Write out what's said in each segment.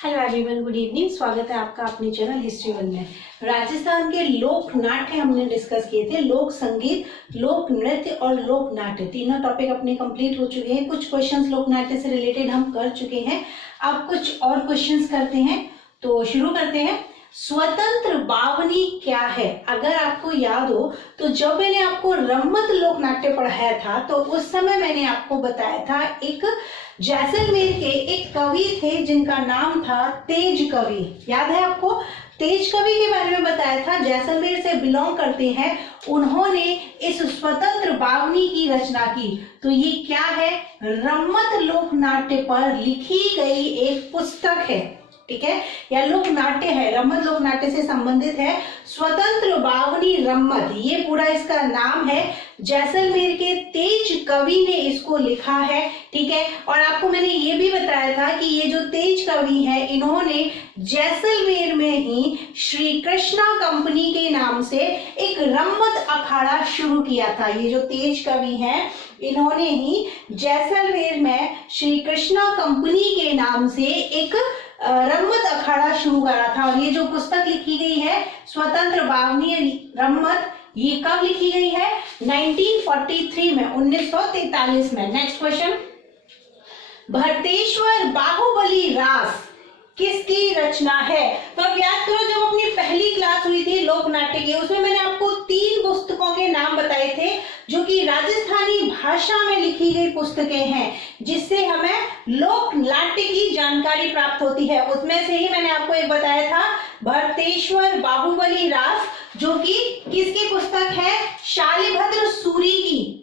Hello everyone, good evening. स्वागत है आपका अपने चैनल हिस्ट्री वन में। राजस्थान के लोक नाट्य हमने डिस्कस किए थे। लोक संगीत, लोक नृत्य और लोक नाट्य, तीनों टॉपिक अपने कंप्लीट हो चुके हैं। कुछ क्वेश्चंस लोक नाट्य से रिलेटेड हम कर चुके हैं। अब कुछ और क्वेश्चंस करते हैं, तो शुरू करते हैं। स्वतंत्र बावनी क्या है? अगर आपको याद हो तो जब मैंने आपको रम्मत लोक नाट्य पढ़ाया था तो उस समय मैंने आपको बताया था एक जैसलमेर के एक कवि थे जिनका नाम था तेज कवि। याद है आपको? तेज कवि के बारे में बताया था, जैसलमेर से बिलोंग करते हैं। उन्होंने इस स्वतंत्र बावनी की रचना की। तो ये क्या है? रम्मत लोक नाट्य पर लिखी गई एक पुस्तक है, ठीक है, या लोक नाट्य है, रम्मत लोक नाट्य से संबंधित है। स्वतंत्र बावनी रम्मत, ये पूरा इसका नाम है। जैसलमेर के तेज कवि ने इसको लिखा है, ठीक है। और आपको मैंने ये भी बताया था कि ये जो तेज कवि है, इन्होंने जैसलमेर में ही श्री कृष्णा कंपनी के नाम से एक रम्मत अखाड़ा शुरू किया था। ये जो तेज कवि हैं, इन्होंने ही जैसलमेर में श्री कृष्णा कंपनी के नाम से एक रम्मत अखाड़ा शुरू करा था। और ये जो पुस्तक लिखी गई है स्वतंत्र बावनी रम्मत, ये कब लिखी गई है? 1943 में, 1943 में। नेक्स्ट क्वेश्चन, भरतेश्वर बाहुबली रास किसकी रचना है? तो अब याद करो, जब अपनी पहली क्लास हुई थी लोक नाट्य की, उसमें मैंने आपको 3 पुस्तकों के नाम बताए थे जो कि राजस्थानी भाषा में लिखी गई पुस्तकें हैं, जिससे हमें लोक नाट्य की जानकारी प्राप्त होती है। उसमें से ही मैंने आपको एक बताया था, भरतेश्वर बाहुबली रास, जो कि किसकी पुस्तक है? शालिभद्र सूरी की।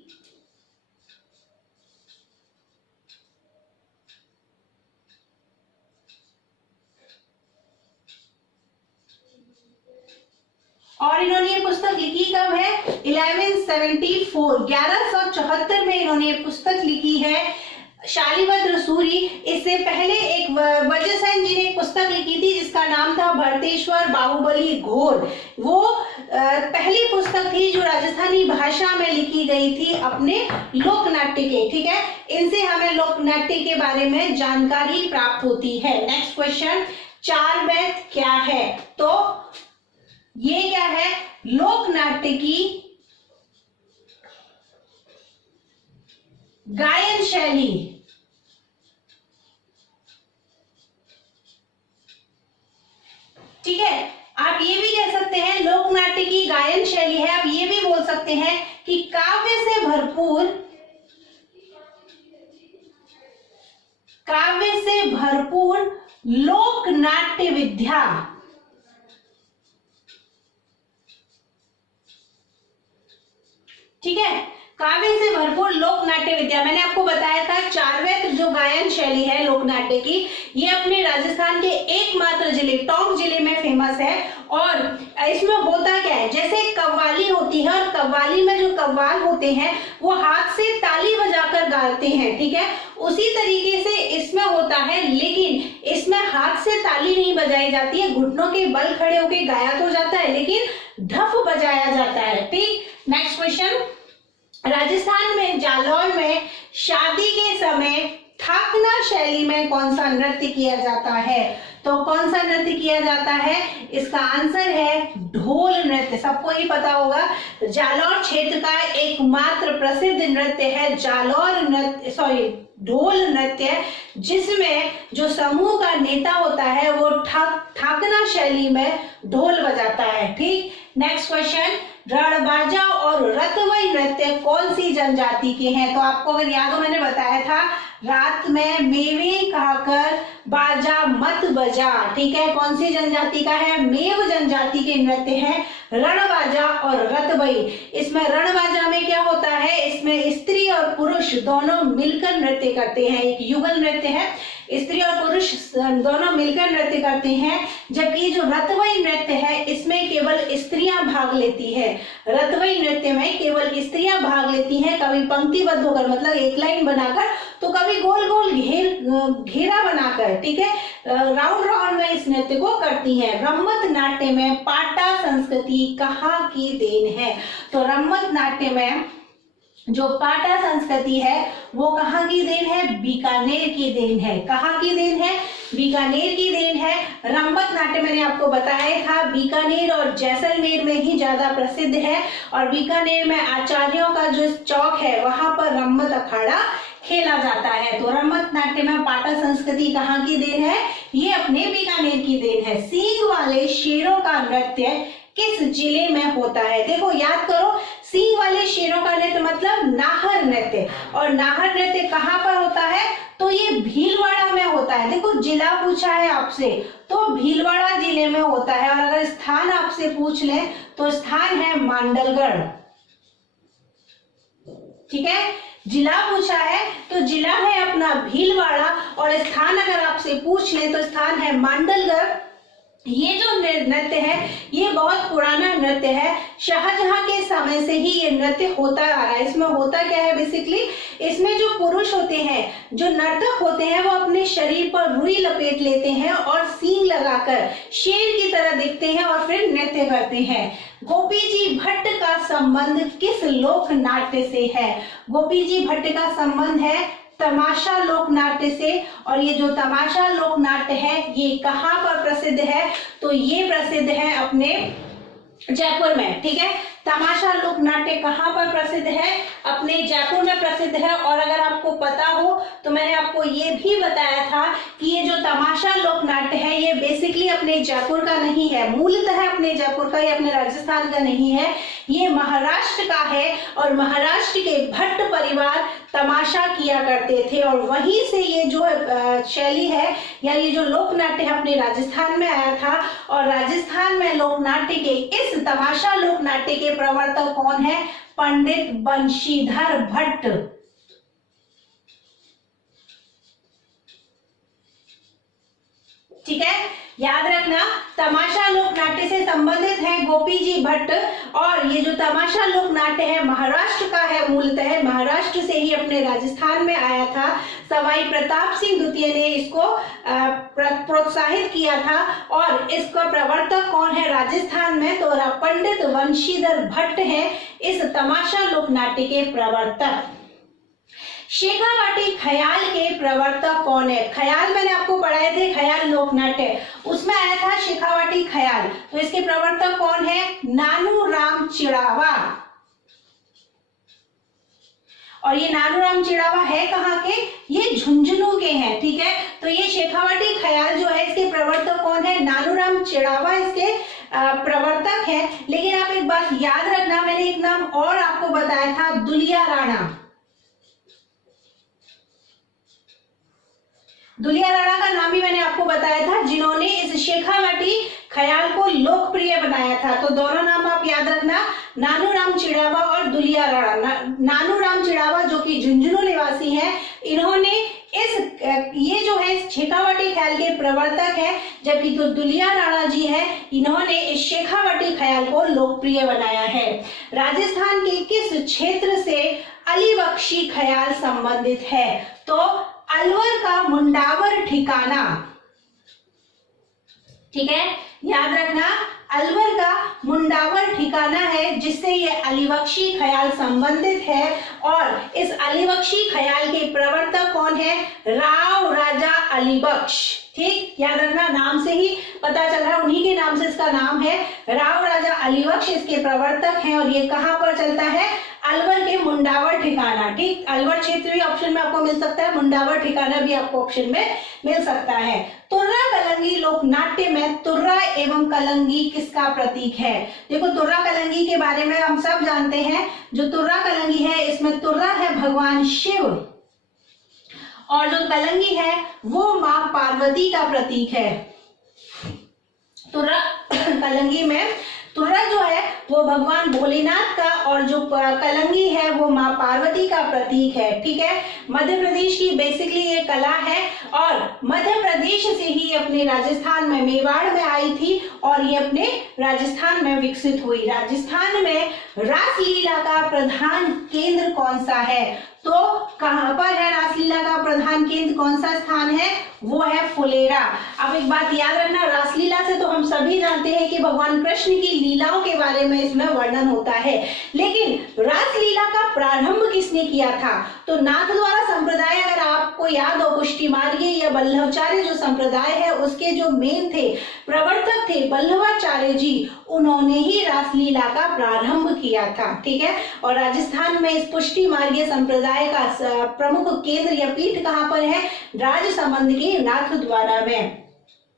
और इन्होंने ये पुस्तक लिखी कब है? 1174 में इन्होंने ये पुस्तक लिखी है, शालिभद्र सूरी। इससे पहले एक वज्रसेन जी ने एक पुस्तक लिखी थी जिसका नाम था भरतेश्वर बाहुबली घोर। वो पहली पुस्तक थी जो राजस्थानी भाषा में लिखी गई थी अपने लोक नाट्य के, ठीक है। इनसे हमें लोक नाट्य के बारे में जानकारी प्राप्त होती है। नेक्स्ट क्वेश्चन, चार बैत क्या है? तो ये क्या है? लोक नाट्य की गायन शैली, ठीक है। आप ये भी कह सकते हैं लोक नाट्य की गायन शैली है। आप ये भी बोल सकते हैं कि काव्य से भरपूर लोक नाट्य विद्या, ठीक है। काव्य से भरपूर लोक नाट्य विद्या। मैंने आपको बताया था चारवेत जो गायन शैली है लोक नाट्य की, ये अपने राजस्थान के एकमात्र जिले टोंक जिले में फेमस है। और इसमें होता क्या है? जैसे कव्वाली होती है, और कव्वाली में जो कव्वाल होते हैं वो हाथ से ताली बजाकर गाते हैं, ठीक है। उसी तरीके से इसमें होता है, लेकिन इसमें हाथ से ताली नहीं बजाई जाती है, घुटनों के बल खड़े होकर गाया तो जाता है, लेकिन ढफ बजाया जाता है, ठीक। नेक्स्ट क्वेश्चन, राजस्थान में जालौर में शादी के समय थाकना शैली में कौन सा नृत्य किया जाता है? तो कौन सा नृत्य किया जाता है? इसका आंसर है ढोल नृत्य। सबको ही पता होगा, जालौर क्षेत्र का एकमात्र प्रसिद्ध नृत्य है ढोल नृत्य, जिसमें जो समूह का नेता होता है वो ठाकना शैली में ढोल बजाता है, ठीक। नेक्स्ट क्वेश्चन, रणबाजा और रतवई नृत्य कौन सी जनजाति के हैं? तो आपको अगर याद हो, मैंने बताया था रात में मेवे कहकर बाजा मत बजा, ठीक है। कौन सी जनजाति का है? मेव जनजाति के नृत्य हैं रणबाजा और रतवई। इसमें रणबाजा में क्या होता है? इसमें स्त्री और पुरुष दोनों मिलकर नृत्य करते हैं, एक युगल नृत्य है, स्त्री और पुरुष दोनों मिलकर नृत्य करते हैं। जबकि जो रतवई नृत्य है, इसमें केवल स्त्रियां भाग लेती है। रतवई नृत्य में केवल स्त्रियां भाग लेती हैं, कभी पंक्तिबद्ध होकर, मतलब एक लाइन बनाकर, तो कभी गोल गोल घेरा बनाकर, ठीक है, राउंड राउंड में इस नृत्य को करती हैं। रम्मत नाट्य में पाटा संस्कृति कहाँ की देन है? तो रम्मत नाट्य में जो पाटा संस्कृति है वो कहाँ की देन है? बीकानेर की देन है। कहाँ की देन है? बीकानेर की देन है। रंबक नाट्य मैंने आपको बताया था बीकानेर और जैसलमेर में ही ज्यादा प्रसिद्ध है, और बीकानेर में आचार्यों का जो चौक है वहां पर रंबक अखाड़ा खेला जाता है। तो रंबक नाट्य में पाटा संस्कृति कहाँ की देन है? ये अपने बीकानेर की देन है। सींग वाले शेरों का नृत्य किस जिले में होता है? देखो याद करो, सींग वाले शेरों का नृत्य मतलब नाहर नृत्य, और नाहर नृत्य कहाँ पर होता है? तो ये भीलवाड़ा में होता है। देखो जिला पूछा है आपसे तो भीलवाड़ा जिले में होता है, और अगर स्थान आपसे पूछ लें तो स्थान है मांडलगढ़। ठीक है, जिला पूछा है तो जिला है अपना भीलवाड़ा, और स्थान अगर आपसे पूछ ले तो स्थान है मांडलगढ़। ये जो नृत्य है ये बहुत पुराना नृत्य है, शाहजहां के समय से ही ये नृत्य होता आ रहा है। इसमें होता क्या है बेसिकली, इसमें जो पुरुष होते हैं, जो नर्तक होते हैं, वो अपने शरीर पर रुई लपेट लेते हैं और सींग लगाकर शेर की तरह दिखते हैं और फिर नृत्य करते हैं। गोपी जी भट्ट का संबंध किस लोक नाट्य से है? गोपी जी भट्ट का संबंध है तमाशा लोक नाट्य से, और ये जो तमाशा लोक नाट्य है ये कहाँ पर प्रसिद्ध है? तो ये प्रसिद्ध है अपने जयपुर में। ठीक है, तमाशा लोक नाट्य कहाँ पर प्रसिद्ध है? अपने जयपुर में प्रसिद्ध है। और अगर आपको पता हो तो मैंने आपको ये भी बताया था कि ये जो तमाशा लोक नाट्य है ये बेसिकली अपने जयपुर का नहीं है, मूलतः अपने जयपुर का, ये अपने राजस्थान का नहीं है, ये महाराष्ट्र का है। और महाराष्ट्र के भट्ट परिवार तमाशा किया करते थे, और वहीं से ये जो शैली है या ये जो लोक नाट्य है अपने राजस्थान में आया था। और राजस्थान में लोक नाट्य के इस तमाशा लोक नाट्य के प्रवर्तक कौन है? पंडित बंशीधर भट्ट। ठीक है, याद रखना तमाशा लोक नाट्य से संबंधित है गोपी जी भट्ट, और ये जो तमाशा लोक नाट्य है महाराष्ट्र का है, मूलतः महाराष्ट्र से ही अपने राजस्थान में आया था। सवाई प्रताप सिंह द्वितीय ने इसको प्रोत्साहित किया था, और इसका प्रवर्तक कौन है राजस्थान में? तो पंडित बंशीधर भट्ट है इस तमाशा लोक नाट्य के प्रवर्तक। शेखावाटी ख्याल के प्रवर्तक कौन है? ख्याल मैंने आपको पढ़ाए थे, ख्याल लोक नाट्य, उसमें आया था शेखावाटी ख्याल। तो इसके प्रवर्तक कौन है? नानूराम चिड़ावा। और ये नानूराम चिड़ावा है कहाँ के? ये झुंझुनू के हैं। ठीक है, तो ये शेखावाटी ख्याल जो है इसके प्रवर्तक कौन है? नानूराम चिड़ावा इसके प्रवर्तक है। लेकिन आप एक बात याद रखना, मैंने एक नाम और आपको बताया था, दुलिया राणा। दुलिया राणा का नाम भी मैंने आपको बताया था, जिन्होंने इस शेखावाटी ख्याल को लोकप्रिय बनाया था। तो दोनों नाम आप याद रखना, नानूराम चिड़ावा और दुलिया राणा। नानूराम चिड़ावा जो कि झुंझुनू निवासी हैं, इन्होंने ये जो है शेखावाटी ख्याल के प्रवर्तक है, जबकि जो दुलिया राणा जी है इन्होंने इस शेखावाटी ख्याल को लोकप्रिय बनाया है। राजस्थान के किस क्षेत्र से अलीबख्शी ख्याल संबंधित है? तो अलवर का मुंडावर ठिकाना। ठीक है, याद रखना, अलवर का मुंडावर ठिकाना है जिससे ये अलीबख्शी ख्याल संबंधित है। और इस अलीबख्शी ख्याल के प्रवर्तक कौन है? राव राजा अलीबख्श। ठीक, याद रखना, नाम से ही पता चल रहा है, उन्हीं के नाम से इसका नाम है। राव राजा अलीबख्श इसके प्रवर्तक हैं, और ये कहाँ पर चलता है? अलवर के मुंडावर ठिकाना। ठीक, अलवर क्षेत्र भी ऑप्शन में आपको मिल सकता है, मुंडावर ठिकाना भी आपको ऑप्शन में मिल सकता है। तुर्रा कलंगी लोक नाट्य में तुर्रा एवं कलंगी किसका प्रतीक है? देखो, तुर्रा कलंगी के बारे में हम सब जानते हैं। जो तुर्रा कलंगी है इसमें तुर्रा है भगवान शिव, और जो कलंगी है वो मां पार्वती का प्रतीक है। तुर्रा कलंगी में तुर्रा जो है वो भगवान भोलेनाथ का, और जो कलंगी है वो मां पार्वती का प्रतीक है। ठीक है, मध्य प्रदेश की बेसिकली ये कला है, और मध्य प्रदेश से ही अपने राजस्थान में मेवाड़ में आई थी, और ये अपने राजस्थान में विकसित हुई। राजस्थान में रासलीला का प्रधान केंद्र कौन सा है? तो कहां पर है रासलीला का प्रधान केंद्र कौन सा स्थान है, वो है फुलेरा। अब एक बात याद रखना, रासलीला से तो हम सभी जानते हैं कि भगवान कृष्ण की लीलाओं के बारे में इसमें वर्णन होता है, लेकिन रासलीला का प्रारंभ किसने किया था? तो नाथद्वारा संप्रदाय, अगर आपको याद हो, पुष्टि मार्गीय या बल्लभाचार्य जो संप्रदाय है उसके जो मेन थे, प्रवर्तक थे बल्लभाचार्य जी, उन्होंने ही रासलीला का प्रारंभ किया था। ठीक है, और राजस्थान में इस पुष्टि मार्गीय संप्रदाय का प्रमुख केंद्र या पीठ कहाँ पर है? राजसमंद के नाथद्वारा में।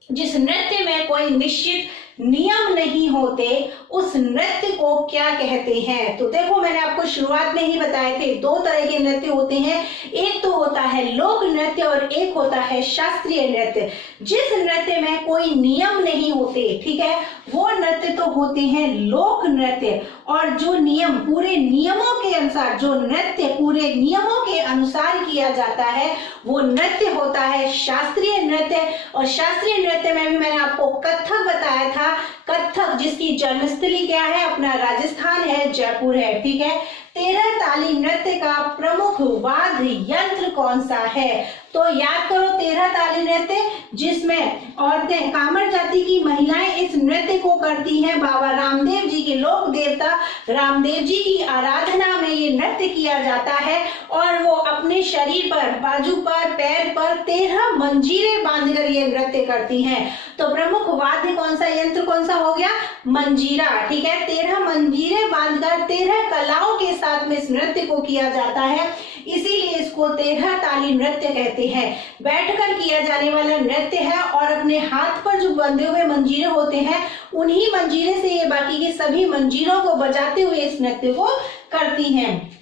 जिस नृत्य में कोई निश्चित नियम नहीं होते उस नृत्य को क्या कहते हैं? तो देखो, मैंने आपको शुरुआत में ही बताए थे, दो तरह के नृत्य होते हैं, एक तो होता है लोक नृत्य और एक होता है शास्त्रीय नृत्य। जिस नृत्य में कोई नियम नहीं होते, ठीक है, वो नृत्य तो होते हैं लोक नृत्य, और जो नियम, पूरे नियमों के अनुसार, जो नृत्य पूरे नियमों के अनुसार किया जाता है, वो नृत्य होता है शास्त्रीय नृत्य। और शास्त्रीय नृत्य में भी मैंने आपको कथक बताया था, कथक जिसकी जन्मस्थली क्या है? अपना राजस्थान है, जयपुर है। ठीक है, 13 ताली नृत्य का प्रमुख वाद्य यंत्र कौन सा है? तो याद करो, 13 ताली नृत्य जिसमें औरतें, कामर जाति की महिलाएं इस नृत्य को करती हैं। बाबा रामदेव जी के, लोक देवता रामदेव जी की आराधना में ये नृत्य किया जाता है, और वो अपने शरीर पर, बाजू पर, पैर पर 13 मंजीरे बांधकर ये नृत्य करती हैं। तो प्रमुख वाद्य कौन सा, यंत्र कौन सा हो गया? मंजीरा। ठीक है, 13 मंजीरे बांधकर 13 कलाओं के साथ में इस नृत्य को किया जाता है, इसीलिए इसको 13 ताली नृत्य कहते हैं। बैठकर किया जाने वाला नृत्य है, और अपने हाथ पर जो बंधे हुए मंजीरे होते हैं, उन्हीं मंजीरे से ये बाकी के सभी मंजीरों को बजाते हुए इस नृत्य को करती हैं।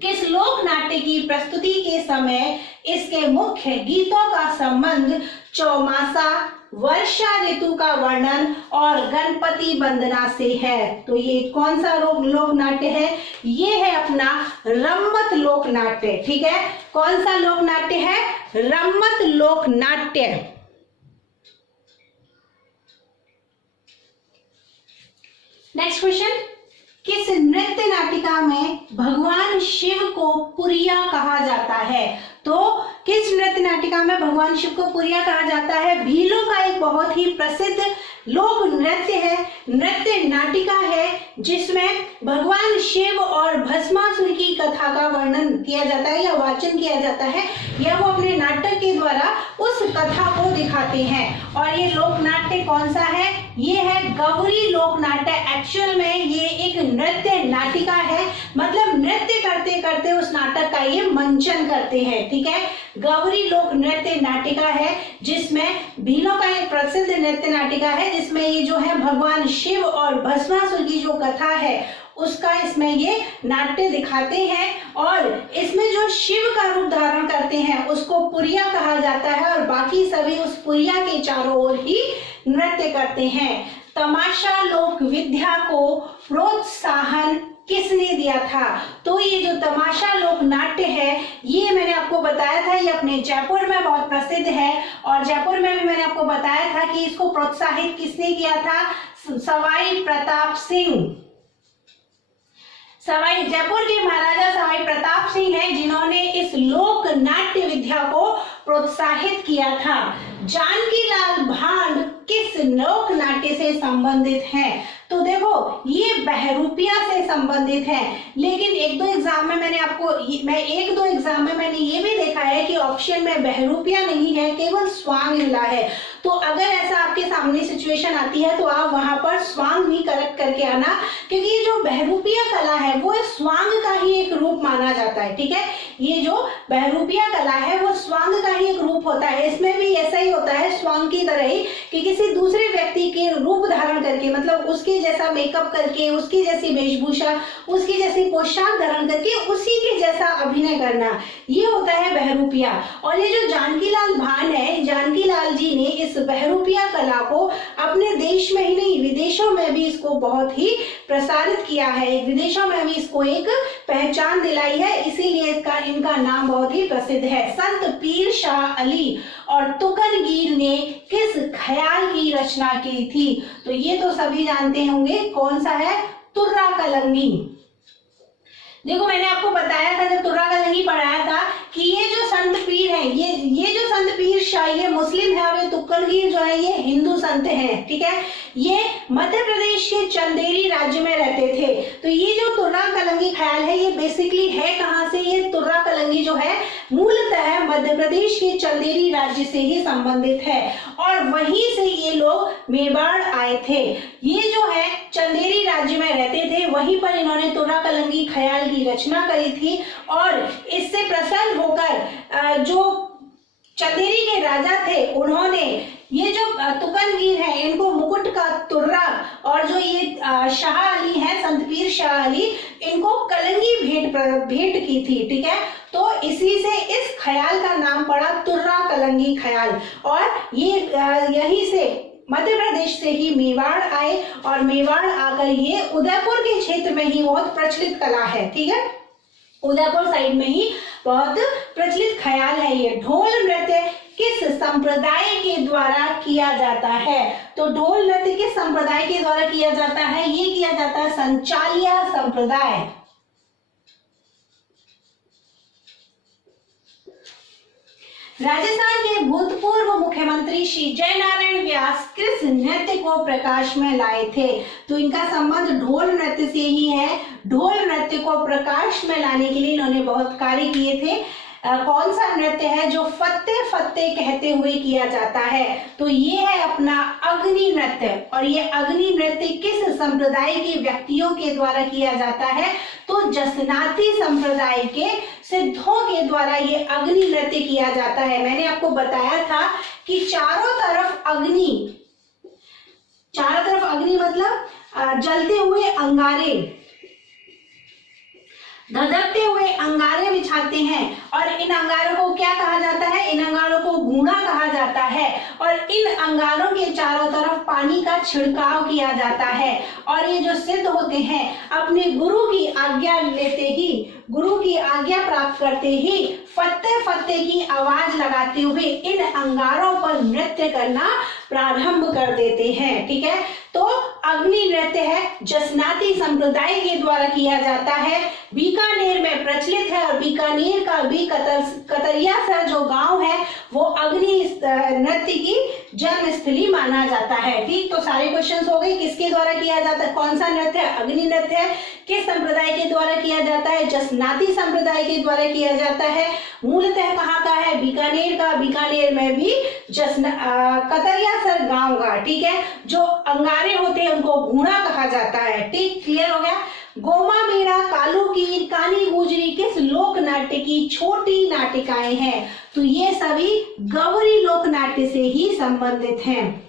किस लोक नाट्य की प्रस्तुति के समय इसके मुख्य गीतों का संबंध चौमासा, वर्षा ऋतु का वर्णन और गणपति वंदना से है? तो ये कौन सा लोक नाट्य है? ये है अपना रम्मत लोक नाट्य। ठीक है, कौन सा लोक नाट्य है? रम्मत लोक नाट्य। नेक्स्ट क्वेश्चन, किस नृत्य नाटिका में भगवान शिव को पुरिया कहा जाता है? तो किस नृत्य नाटिका में भगवान शिव को पुरिया कहा जाता है? भीलों का एक बहुत ही प्रसिद्ध लोक नृत्य है, नृत्य नाटिका है, जिसमें भगवान शिव और भस्मासुर की कथा का वर्णन किया जाता है या वाचन किया जाता है, या वो अपने नाटक के द्वारा उस कथा को दिखाते हैं। और ये लोक नाट्य कौन सा है? ये है गौरी लोक नाट्य। एक्चुअल में ये एक नृत्य नाटिका है, मतलब नृत्य करते करते उस नाटक का ये मंचन करते हैं। ठीक है, गौरी लोक नृत्य नाटिका है, जिसमें भीलों का एक प्रसिद्ध नृत्य नाटिका है, जिसमें ये जो है भगवान शिव और भस्मासुर की जो कथा है उसका इसमें ये नाट्य दिखाते हैं, और इसमें जो शिव का रूप धारण करते हैं उसको पुरिया कहा जाता है, और बाकी सभी उस पुरिया के चारों ओर ही नृत्य करते हैं। तमाशा लोक विद्या को प्रोत्साहन किसने दिया था? तो ये जो तमाशा लोक नाट्य है, ये मैंने आपको बताया था, ये अपने जयपुर में बहुत प्रसिद्ध है, और जयपुर में भी मैंने आपको बताया था कि इसको प्रोत्साहित किसने किया था? सवाई प्रताप सिंह। जयपुर के महाराजा सवाई प्रताप सिंह हैं जिन्होंने इस लोक नाट्य विद्या को प्रोत्साहित किया था। जानकी लाल भांड किस लोक नाट्य से संबंधित है? तो देखो, ये बहरूपिया से संबंधित है, लेकिन एक दो एग्जाम में मैंने ये भी देखा है कि ऑप्शन में बहरूपिया नहीं है, केवल स्वांग मिला है। तो अगर ऐसा आपके सामने सिचुएशन आती है तो आप वहां पर स्वांग भी करेक्ट करके आना, क्योंकि ये जो बहरूपिया कला है वो स्वांग का ही एक रूप माना जाता है। ठीक है, ये जो बहरूपिया कला है वो स्वांग का ही एक रूप होता है। इसमें भी ऐसा ही होता है स्वांग की तरह ही, कि किसी दूसरे व्यक्ति के रूप धारण करके, मतलब उसके जैसा मेकअप करके, उसकी जैसी वेशभूषा, उसकी जैसी पोशाक धारण करके उसी के जैसा अभिनय करना, ये होता है बहरूपिया। और ये जो जानकी लाल भांड है, जानकी लाल जी ने इस बहरूपिया कला को अपने देश में ही नहीं, विदेशों में भी इसको बहुत ही प्रसारित किया है, विदेशों में भी इसको एक पहचान दिलाई है, इसीलिए इनका नाम बहुत ही प्रसिद्ध है। संत पीर शाह अली और तुकनगीर ने किस ख्याल की रचना की थी? तो ये तो सभी जानते होंगे, कौन सा है? तुर्रा कलंगी। देखो, मैंने आपको बताया था जब तुर्रा कलंगी पढ़ाया था कि ये जो संत पीर है तुकनगीर जो है ये हिंदू संत हैं, ठीक है। ये मध्य प्रदेश के चंदेरी राज्य में रहते थे। तो ये जो तुर्रा कलंगी ख्याल है ये बेसिकली है कहाँ से, ये तुर्रा कलंगी जो है मूलतः मध्य प्रदेश के चंदेरी राज्य से ही संबंधित है और वहीं से ये लोग मेवाड़ आए थे। ये जो है चंदेरी राज्य में रहते थे, वहीं पर इन्होंने तुर्रा कलंगी ख्याल की रचना करी थी और इससे प्रसन्न होकर जो चंदेरी के राजा थे उन्होंने ये जो तुकनगीर है इनको मुकुट का तुर्रा और जो ये शाह अली है, संत पीर शाह अली, इनको कलंगी भेंट की थी, ठीक है। तो इसी से इस ख्याल का नाम पड़ा तुर्रा कलंगी ख्याल और ये यहीं से मध्य प्रदेश से ही मेवाड़ आए और मेवाड़ आकर ये उदयपुर के क्षेत्र में ही बहुत प्रचलित कला है, ठीक है। उदयपुर साइड में ही बहुत प्रचलित ख्याल है। ये ढोल नृत्य किस संप्रदाय के द्वारा किया जाता है, तो ढोल नृत्य किस संप्रदाय के द्वारा किया जाता है, ये किया जाता है संचालिया संप्रदाय। राजस्थान के भूतपूर्व मुख्यमंत्री श्री जयनारायण व्यास किस नृत्य को प्रकाश में लाए थे, तो इनका संबंध ढोल नृत्य से ही है। ढोल नृत्य को प्रकाश में लाने के लिए इन्होंने बहुत कार्य किए थे। कौन सा नृत्य है जो फत्ते फत्ते कहते हुए किया जाता है, तो ये है अपना अग्नि नृत्य। और ये अग्नि नृत्य किस संप्रदाय के व्यक्तियों के द्वारा किया जाता है, तो जसनाती संप्रदाय के सिद्धों के द्वारा ये अग्नि नृत्य किया जाता है। मैंने आपको बताया था कि चारों तरफ अग्नि मतलब जलते हुए अंगारे, धधकते हुए अंगारे बिछाते हैं और इन अंगारों को क्या कहा जाता है, इन अंगारों को गूंगा कहा जाता है और इन अंगारों के चारों तरफ पानी का छिड़काव किया जाता है। और ये जो सिद्ध होते हैं अपने गुरु की आज्ञा लेते ही, गुरु की आज्ञा प्राप्त करते ही फत्ते फत्ते की आवाज लगाते हुए इन अंगारों पर नृत्य करना प्रारंभ कर देते हैं, ठीक है। तो अग्नि नृत्य है, जसनाती संप्रदाय के द्वारा किया जाता है, बीकानेर में प्रचलित है और बीकानेर का भी कतरिया सा जो गांव है वो अग्नि नृत्य की जन्मस्थली माना जाता है, ठीक। तो सारे क्वेश्चंस हो गए, किसके द्वारा किया जाता है, कौन सा नृत्य है, अग्नि नृत्य है, किस संप्रदाय के द्वारा किया जाता है, जसनाती संप्रदाय के द्वारा किया जाता है, मूलतः कहाँ का है, बीकानेर का, बीकानेर में भी कतरिया सर गांव का, ठीक है। जो अंगारे होते हैं उनको घूणा कहा जाता है, ठीक, क्लियर हो गया। गोमा मेड़ा, कालू कीर, कानी गुजरी किस लोक नाट्य की छोटी नाटिकाएं हैं, तो ये सभी गौरी लोक नाट्य से ही संबंधित हैं।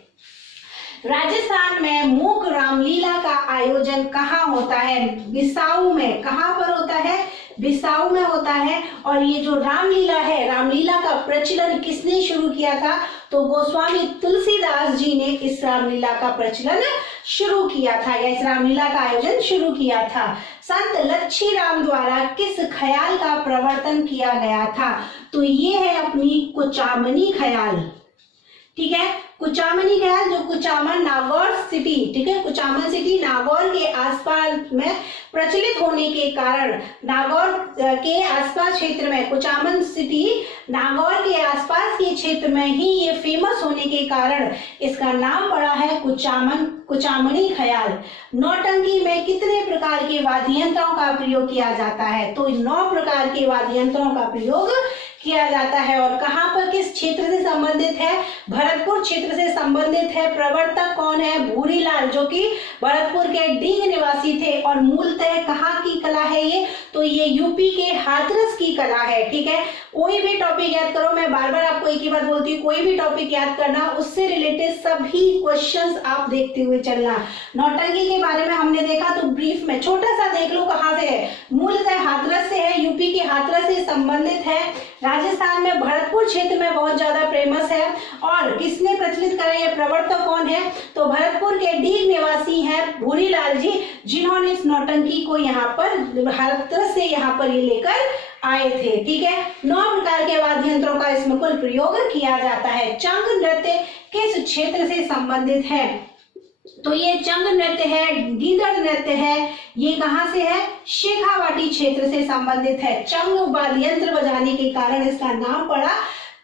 राजस्थान में मूक रामलीला का आयोजन कहाँ होता है, बिसाऊ में। कहाँ पर होता है, बिसाऊ में होता है। और ये जो रामलीला है, रामलीला का प्रचलन किसने शुरू किया था, तो गोस्वामी तुलसीदास जी ने इस रामलीला का प्रचलन शुरू किया था या इस रामलीला का आयोजन शुरू किया था। संत लच्छी राम द्वारा किस ख्याल का प्रवर्तन किया गया था, तो ये है अपनी कुचामनी ख्याल, ठीक है। कुचामनी ख्याल जो कुचामन नागौर सिटी, ठीक है, कुचामन सिटी नागौर के आसपास में प्रचलित होने के कारण, नागौर के आसपास क्षेत्र में, कुचामन सिटी नागौर के आसपास के क्षेत्र में ही ये फेमस होने के कारण इसका नाम पड़ा है कुचामनी ख्याल। नौटंकी में कितने प्रकार के वाद्य यंत्रों का प्रयोग किया जाता है, तो 9 प्रकार के वाद्य यंत्रों का प्रयोग किया जाता है। और कहां पर किस क्षेत्र से संबंधित है, भरतपुर क्षेत्र से संबंधित है। प्रवर्तक कौन है, भूरीलाल, जो कि भरतपुर के डींग निवासी थे। और मूलतः कहाँ की कला है ये, तो ये यूपी के हाथरस की कला है, ठीक है। कोई भी टॉपिक याद करो, मैं बार बार आपको एक ही बात बोलती हूँ, कोई भी टॉपिक याद करना, उससे रिलेटेड सभी क्वेश्चंस आप देखते हुए चलना। नौटंकी के बारे में हमने देखा तो ब्रीफ में छोटा सा देख लो कहाँ से है, मूलतः हाथरस से है, यूपी के हाथरस से संबंधित है। राजस्थान में भरतपुर क्षेत्र में बहुत ज्यादा फेमस है। और किसने प्रचलित करा, ये प्रवर्तक कौन है, तो भरतपुर के डीग निवासी हैं भूरीलाल जी, जिन्होंने इस नौटंकी को यहाँ पर हाथरस से यहाँ पर ये लेकर आए थे, ठीक है। 9 प्रकार के वाद्य यंत्रों का इसमें कुल प्रयोग किया जाता है। चंग नृत्य किस क्षेत्र से संबंधित है, तो ये चंग नृत्य है, गीदड़ नृत्य है, ये कहां से है, शेखावाटी क्षेत्र से संबंधित है। चंग वाद्य यंत्र बजाने के कारण इसका नाम पड़ा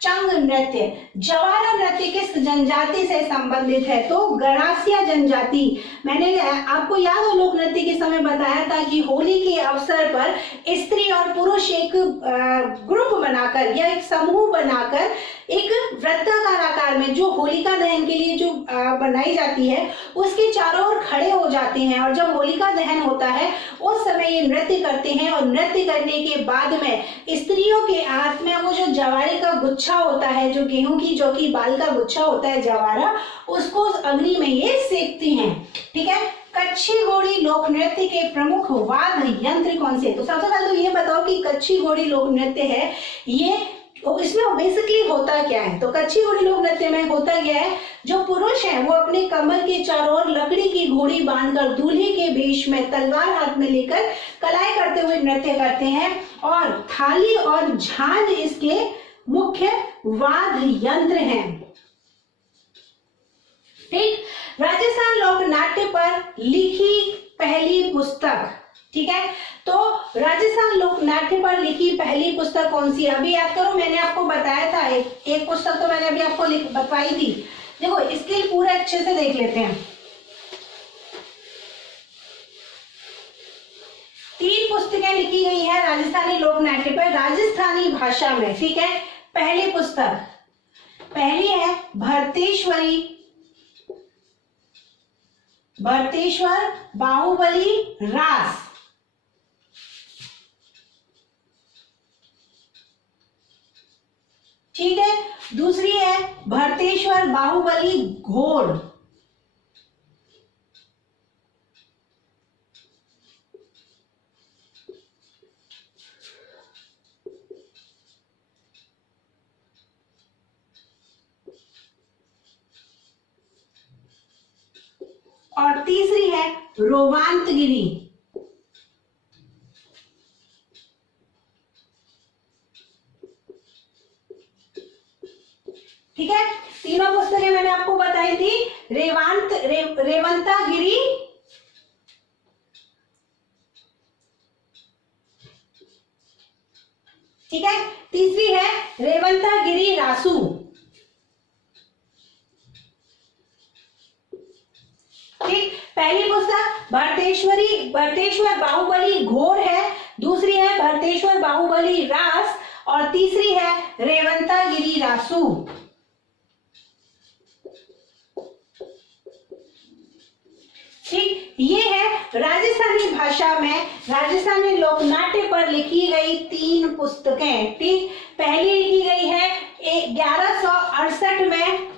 चंग नृत्य, जवारा नृत्य किस जनजाति से संबंधित है? तो गरासिया जनजाति। मैंने आपको याद हो लोक नृत्य के समय बताया था कि होली के अवसर पर स्त्री और पुरुष एक ग्रुप बनाकर या एक समूह बनाकर एक वृत्ताकार आकार में जो होलिका दहन के लिए जो बनाई जाती है उसके चारों ओर खड़े हो जाते हैं, और जब होलिका दहन होता है उस समय ये नृत्य करते हैं, और नृत्य करने के बाद में स्त्रियों के हाथ में वो जो जवारे का गुच्छा होता है, जो गेहूं की जो कि बाल का गुच्छा होता है जवारा, उसको अग्नि में ये सेकती हैं। ठीक है। कच्छी घोड़ी लोक नृत्य के प्रमुख वाद्य यंत्र कौन से? तो सबसे पहले तो ये बताओ कि कच्छी घोड़ी लोक नृत्य है ये, इसमें बेसिकली होता क्या है? तो कच्छी घोड़ी लोक नृत्य में होता क्या है, जो पुरुष हैं वो अपने कमर के चारों ओर लकड़ी की घोड़ी बांधकर दूल्हे के वेश में तलवार हाथ में लेकर कलाई करते हुए नृत्य करते हैं, और थाली और झांझ इसके मुख्य वाद्य यंत्र हैं। ठीक। राजस्थान लोक नाट्य पर लिखी पहली पुस्तक, ठीक है, तो राजस्थान लोक नाट्य पर लिखी पहली पुस्तक कौन सी है? अभी याद करो, मैंने आपको बताया था एक पुस्तक तो मैंने अभी आपको बताई थी। देखो इसके पूरे अच्छे से देख लेते हैं। 3 पुस्तकें लिखी गई है राजस्थानी लोक नाट्य पर राजस्थानी भाषा में। ठीक है। पहली पुस्तक, पहली है भरतेश्वर बाहुबली रास। ठीक है। दूसरी है भरतेश्वर बाहुबली घोड़। और तीसरी है रोमांतगिरी। ठीक है। तीनों पुस्तकें मैंने आपको बताई थी। रेवंतागिरी, ठीक है। तीसरी है रेवंतागिरी रासू। ठीक। पहली पुस्तक भरतेश्वर बाहुबली घोर है, दूसरी है भरतेश्वर बाहुबली रास, और तीसरी है रेवंतागिरी रासू। ठीक। ये है राजस्थानी भाषा में राजस्थानी लोक नाट्य पर लिखी गई 3 पुस्तकें। ठीक। पहली लिखी गई है 1168 में,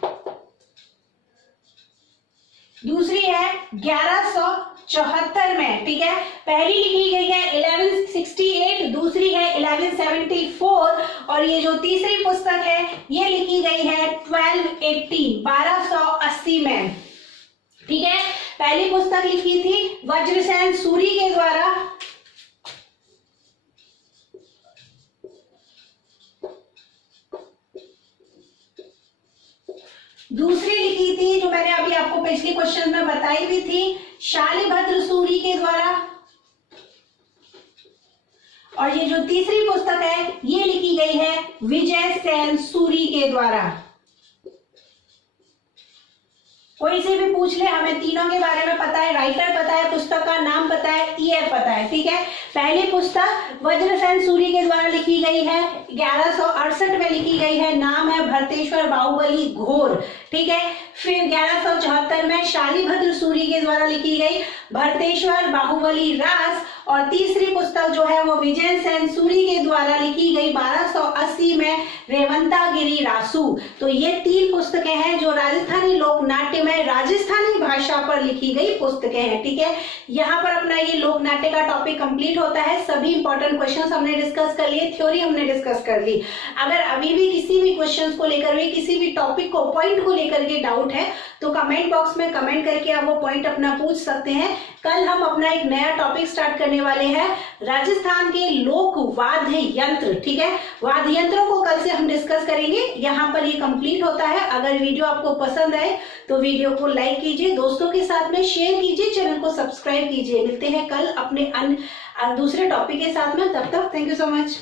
दूसरी है 1174 में। ठीक है। पहली लिखी गई है 1168, दूसरी है 1174, और ये जो तीसरी पुस्तक है ये लिखी गई है 1280 में। ठीक है। पहली पुस्तक लिखी थी वज्रसेन सूरी के द्वारा, दूसरी लिखी थी जो मैंने अभी आपको पिछले क्वेश्चन में बताई भी थी शालिभद्र सूरी के द्वारा, और ये जो तीसरी पुस्तक है ये लिखी गई है विजय सेन सूरी के द्वारा। कोई से भी पूछ ले, हमें तीनों के बारे में पता है, राइटर पता है, पुस्तक का नाम पता है, ईयर पता है। ठीक है। पहली पुस्तक वज्रसेन सूरी के द्वारा लिखी गई है, 1168 में लिखी गई है, नाम है भरतेश्वर बाहुबली घोर। ठीक है। फिर 1174 में शालिभद्र सूरी के द्वारा लिखी गई भरतेश्वर बाहुबली रास, और तीसरी पुस्तक जो है वो विजय सेन सूरी के द्वारा लिखी गई 1280 में रेवंतागिरी रासू। तो ये 3 पुस्तकें हैं जो राजस्थानी लोक नाट्य में राजस्थानी भाषा पर लिखी गई पुस्तकें हैं। ठीक है। यहाँ पर अपना ये लोक नाट्य का टॉपिक कंप्लीट होता है। सभी इंपॉर्टेंट क्वेश्चंस हमने डिस्कस कर लिए, थ्योरी हमने डिस्कस कर ली। अगर अभी भी किसी भी क्वेश्चंस को लेकर के, किसी भी टॉपिक को, पॉइंट को लेकर के डाउट है तो कमेंट बॉक्स में कमेंट करके आप वो पॉइंट अपना पूछ सकते हैं। कल हम अपना एक नया टॉपिक स्टार्ट करने वाले हैं, राजस्थान के लोक वाद्य यंत्र। ठीक है। वाद्य यंत्रों को कल से हम डिस्कस करेंगे। यहाँ पर ये कंप्लीट होता है। अगर वीडियो आपको पसंद आए तो वीडियो को लाइक कीजिए, दोस्तों के साथ में शेयर कीजिए, चैनल को सब्सक्राइब कीजिए। मिलते हैं कल अपने दूसरे टॉपिक के साथ में। तब तक थैंक यू सो मच।